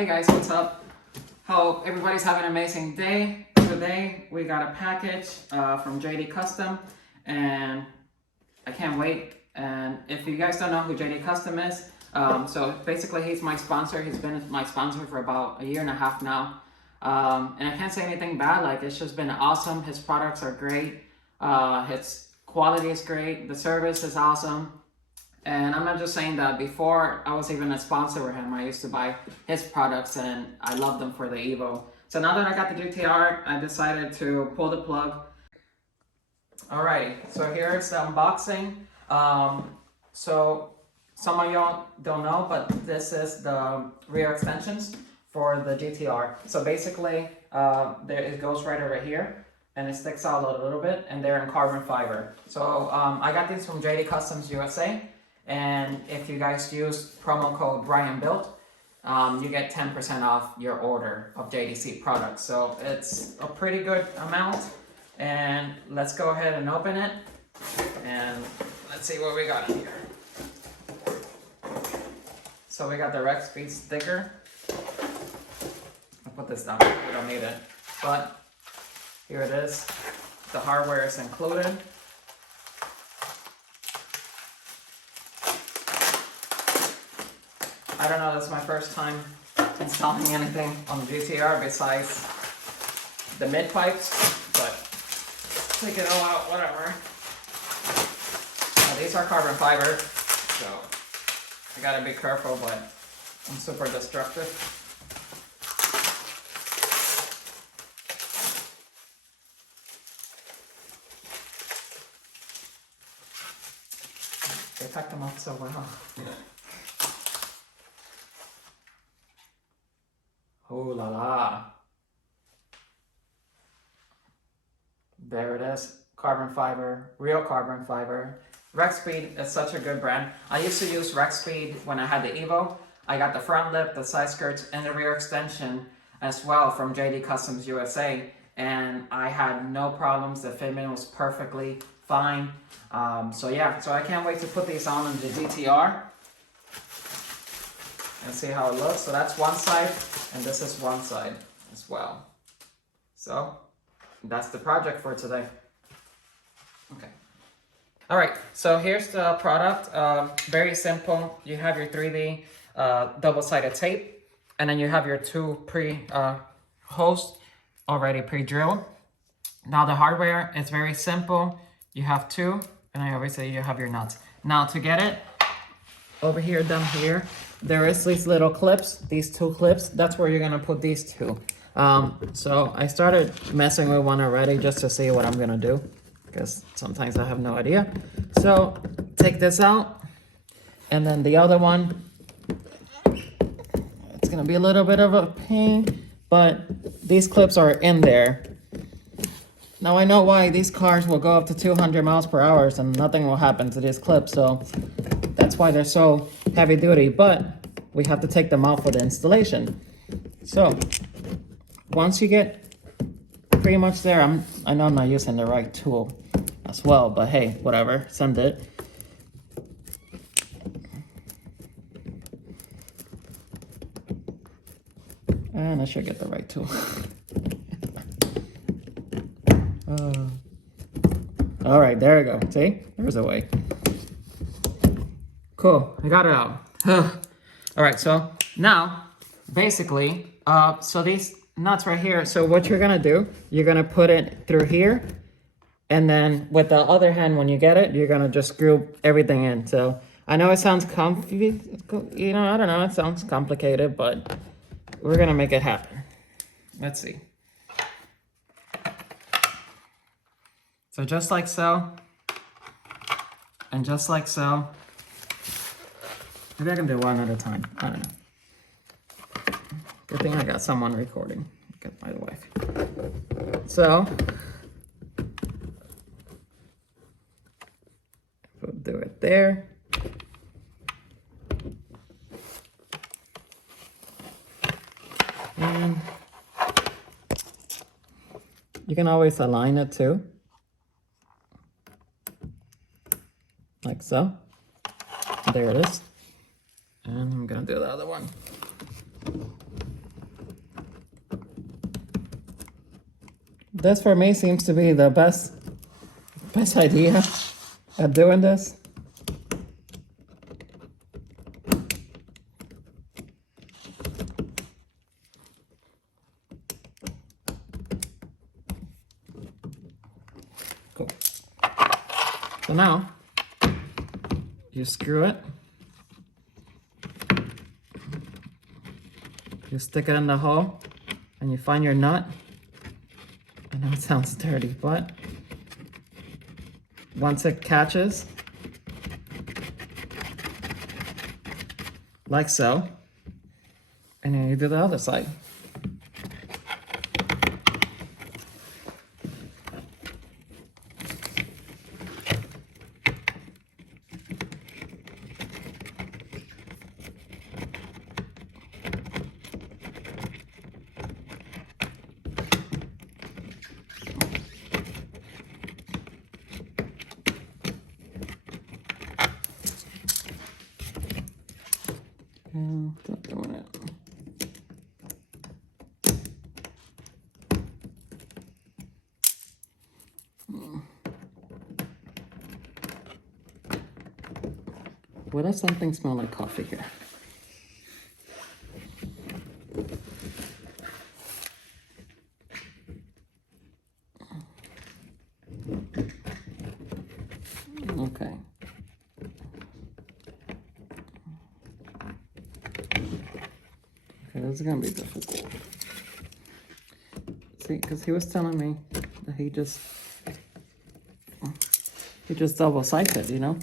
Hey guys, what's up? Hope everybody's having an amazing day. Today we got a package from JD Custom and I can't wait. And if you guys don't know who JD Custom is, so basically he's my sponsor. He's been my sponsor for about a year and a half now. And I can't say anything bad, like it's just been awesome. His products are great. His quality is great. The service is awesome. And I'm not just saying that. Before I was even a sponsor with him, I used to buy his products and I loved them for the Evo. So now that I got the GTR, I decided to pull the plug. Alright, so here's the unboxing. So some of y'all don't know, but this is the rear extensions for the GTR. So basically, it goes right over here and it sticks out a little bit, and they're in carbon fiber. So I got these from JD Customs USA. And if you guys use promo code BrianBuilt, you get 10% off your order of JDC products. So it's a pretty good amount. And let's go ahead and open it. And let's see what we got in here. So we got the Rexspeed sticker. I'll put this down, we don't need it. But here it is. The hardware is included. I don't know, this is my first time installing anything on the GTR besides the mid pipes, but take it all out, whatever. Now, these are carbon fiber, so I gotta be careful, but I'm super destructive. They packed them up so well. Oh la la. There it is. Carbon fiber, real carbon fiber. Rexspeed is such a good brand. I used to use Rexspeed when I had the Evo. I got the front lip, the side skirts, and the rear extension as well from JD Customs USA. And I had no problems. The fitment was perfectly fine. So yeah, so I can't wait to put these on the GTR. And see how it looks. So that's one side, and this is one side as well. So that's the project for today. Okay. All right, so here's the product. Very simple. You have your 3D double-sided tape, and then you have your two holes already pre-drilled. Now the hardware is very simple. You have two, and I always say you have your nuts. Now to get it, over here, down here, there is these little clips, these two clips. That's where you're gonna put these two. So I started messing with one already just to see what I'm gonna do, because sometimes I have no idea. So take this out, and then the other one, it's gonna be a little bit of a pain, but these clips are in there. Now I know why these cars will go up to 200 miles per hour and nothing will happen to these clips, so that's why they're so heavy duty, but we have to take them out for the installation. So once you get pretty much there, I know I'm not using the right tool as well, but hey, whatever, send it. And I should get the right tool. All right, there we go. See, there's a way. Cool, I got it out. All right, so now, basically, so these nuts right here, so what you're gonna do, you're gonna put it through here, and then with the other hand, when you get it, you're gonna just screw everything in. So I know it sounds I don't know, it sounds complicated, but we're gonna make it happen. Let's see. So just like so, and just like so. Maybe I can do one at a time. I don't know. Good thing I got someone recording. Got my wife. So we'll do it there. And you can always align it too. Like so. There it is. And I'm gonna do the other one. this for me seems to be the best idea at doing this. Cool. So now you screw it. You stick it in the hole and you find your nut. I know it sounds dirty, but once it catches, like so, and then you do the other side. Stop doing it. What does something smell like coffee here? Okay. Okay, this is gonna be difficult. See, because he was telling me that he just double-sided it, you know?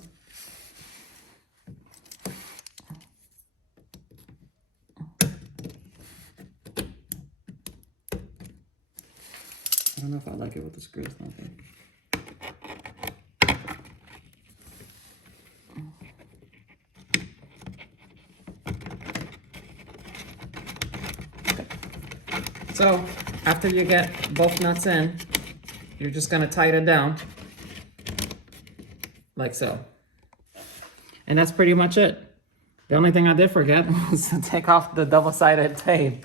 I don't know if I like it with the screws, nothing. So after you get both nuts in, you're just gonna tighten it down like so. And that's pretty much it. The only thing I did forget was to take off the double-sided tape.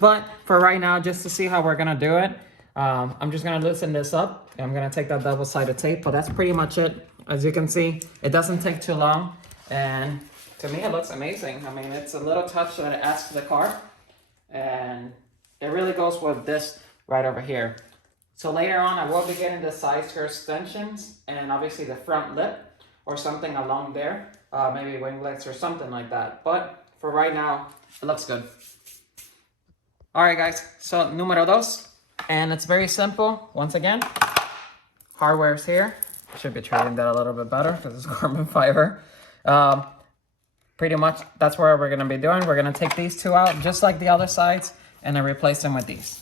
But for right now, just to see how we're gonna do it, I'm just gonna loosen this up. And I'm gonna take that double-sided tape, but that's pretty much it. As you can see, it doesn't take too long. And to me, it looks amazing. I mean, it's a little touch that it adds to the car. And it really goes with this right over here. So later on, I will be getting the side skirt extensions and obviously the front lip or something along there. Maybe winglets or something like that. But for right now, it looks good. All right, guys. So numero dos. And it's very simple. Once again, hardware is here. I should be treating that a little bit better because it's carbon fiber. Pretty much that's where we're going to be doing. We're going to take these two out just like the other sides and then replace them with these.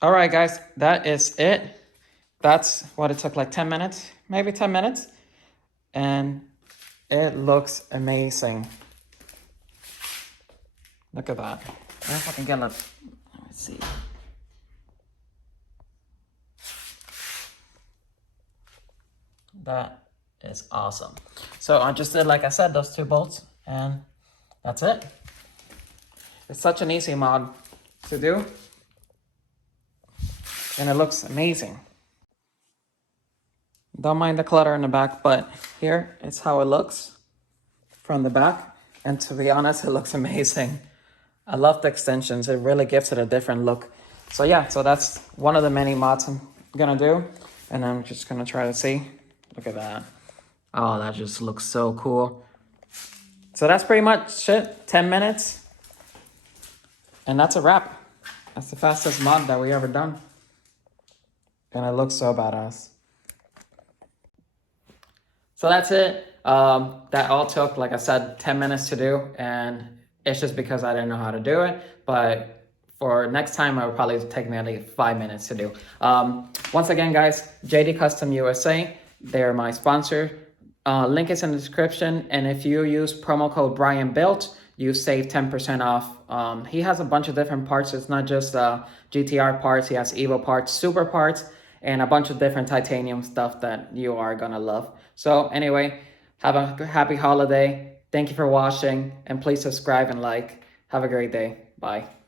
All right, guys, that is it. That's what it took, like 10 minutes, maybe 10 minutes. And it looks amazing. Look at that. I don't know if I can get a, let me see. That is awesome. So I just did, like I said, those two bolts and that's it. It's such an easy mod to do. And it looks amazing. Don't mind the clutter in the back, but here it's how it looks from the back. And to be honest, it looks amazing. I love the extensions. It really gives it a different look. So yeah, so that's one of the many mods I'm gonna do. And I'm just gonna try to see. Look at that. Oh, that just looks so cool. So that's pretty much it. 10 minutes. And that's a wrap. That's the fastest mod that we ever done. And it looks so badass. So that's it. That all took, like I said, 10 minutes to do. And it's just because I didn't know how to do it. But for next time, it will probably take me like 5 minutes to do. Once again, guys, Jdcustomusa, they're my sponsor. Link is in the description. And if you use promo code BrianBuilt, you save 10% off. He has a bunch of different parts. It's not just GTR parts. He has Evo parts, Super parts, and a bunch of different titanium stuff that you are gonna love. So anyway, have a happy holiday. Thank you for watching, and please subscribe and like. Have a great day. Bye.